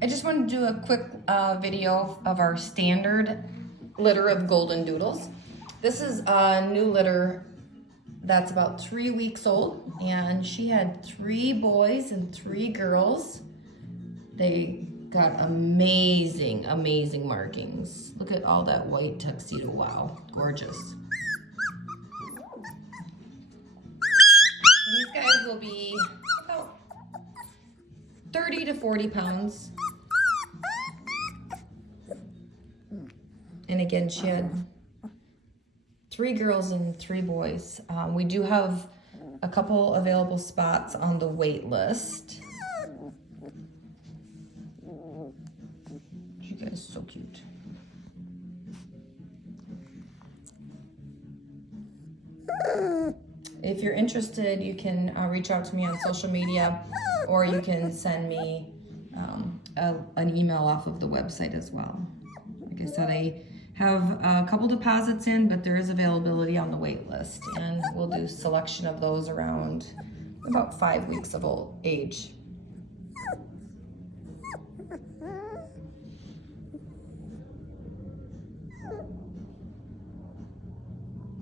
I just wanted to do a quick video of our standard litter of Goldendoodles. This is a new litter that's about 3 weeks old, and she had 3 boys and 3 girls. They got amazing, amazing markings. Look at all that white tuxedo. Wow, gorgeous. These guys will be about 30 to 40 pounds. And again, she had 3 girls and 3 boys. We do have a couple available spots on the wait list. You guys are so cute. If you're interested, you can reach out to me on social media, or you can send me an email off of the website as well. Like I said, I have a couple deposits in, but there is availability on the wait list, and we'll do selection of those around about 5 weeks of age.